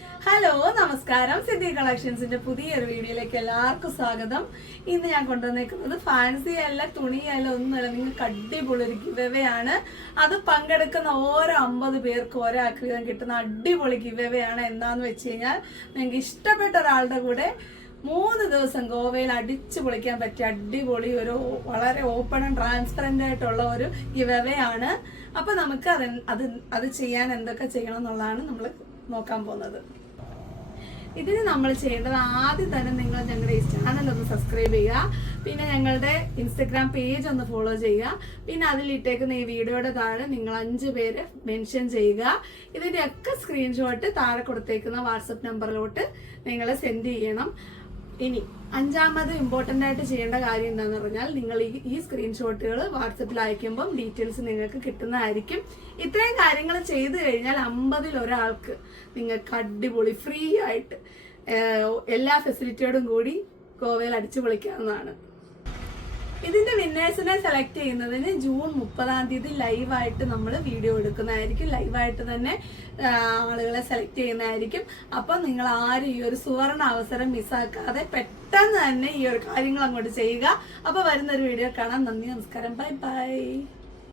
Hello നമസ്കാരം, സിദ്ധി കളക്ഷൻസിന്റെ പുതിയൊരു വീഡിയോയിലേക്ക് എല്ലാവർക്കും സ്വാഗതം. ഇന്ന് ഞാൻ കൊണ്ടുവന്നേക്കുന്നത് ഫാൻസി അല്ല, തുണിയല്ല, ഒന്നുമല്ല, നിങ്ങൾക്ക് അടിപൊളി ഒരു ഗിവ് ആണ്. അത് പങ്കെടുക്കുന്ന ഓരോ 50 പേർക്ക് ഒരാൾക്ക് വീതം കിട്ടുന്ന അടിപൊളി ഗിവ് ആണ്. എന്താന്ന് വെച്ച് കഴിഞ്ഞാൽ, നിങ്ങൾക്ക് ഇഷ്ടപ്പെട്ട ഒരാളുടെ കൂടെ 3 ദിവസം ഗോവയിൽ അടിച്ചു പൊളിക്കാൻ പറ്റിയ അടിപൊളി ഒരു വളരെ ഓപ്പൺ ആൻഡ് ട്രാൻസ്പെറന്റ് ആയിട്ടുള്ള ഒരു ഗിവ് ആണ്. അപ്പൊ നമുക്ക് അത് ചെയ്യാൻ എന്തൊക്കെ ചെയ്യണം എന്നുള്ളതാണ് നമ്മൾ നോക്കാൻ പോകുന്നത്. ഇതിന് നമ്മൾ ചെയ്യേണ്ടത്, ആദ്യം തന്നെ നിങ്ങൾ ഞങ്ങളുടെ ഈ ചാനൽ ഒന്ന് സബ്സ്ക്രൈബ് ചെയ്യുക, പിന്നെ ഞങ്ങളുടെ ഇൻസ്റ്റഗ്രാം പേജ് ഒന്ന് ഫോളോ ചെയ്യുക, പിന്നെ അതിലിട്ടേക്കുന്ന ഈ വീഡിയോയുടെ താഴെ നിങ്ങൾ 5 പേര് മെൻഷൻ ചെയ്യുക. ഇതിൻ്റെയൊക്കെ സ്ക്രീൻഷോട്ട് താഴെ കൊടുത്തേക്കുന്ന വാട്സപ്പ് നമ്പറിലോട്ട് നിങ്ങൾ സെൻഡ് ചെയ്യണം. ഇനി 5ാമത് ഇമ്പോർട്ടൻ്റ് ആയിട്ട് ചെയ്യേണ്ട കാര്യം എന്താണെന്ന് പറഞ്ഞാൽ, നിങ്ങൾ ഈ സ്ക്രീൻഷോട്ടുകൾ വാട്സപ്പിൽ അയക്കുമ്പം ഡീറ്റെയിൽസ് നിങ്ങൾക്ക് കിട്ടുന്നതായിരിക്കും. ഇത്രയും കാര്യങ്ങൾ ചെയ്തു കഴിഞ്ഞാൽ 50-ൽ ഒരാൾക്ക് നിങ്ങൾക്ക് അടിപൊളി ഫ്രീ ആയിട്ട് എല്ലാ ഫെസിലിറ്റിയോടും കൂടി ഗോവയിൽ അടിച്ചു പൊളിക്കാവുന്നതാണ്. ഇതിന്റെ വിന്നേഴ്സിനെ സെലക്ട് ചെയ്യുന്നതിന് ജൂൺ 30-ാം തീയതി ലൈവായിട്ട് നമ്മൾ വീഡിയോ എടുക്കുന്നതായിരിക്കും. ലൈവായിട്ട് തന്നെ ആളുകളെ സെലക്ട് ചെയ്യുന്നതായിരിക്കും. അപ്പം നിങ്ങൾ ആരും ഈ ഒരു സുവർണ അവസരം മിസ്സാക്കാതെ പെട്ടെന്ന് തന്നെ ഈ ഒരു കാര്യങ്ങൾ അങ്ങോട്ട് ചെയ്യുക. അപ്പൊ വരുന്നൊരു വീഡിയോ കാണാം. നന്ദി, നമസ്കാരം, ബൈ ബൈ.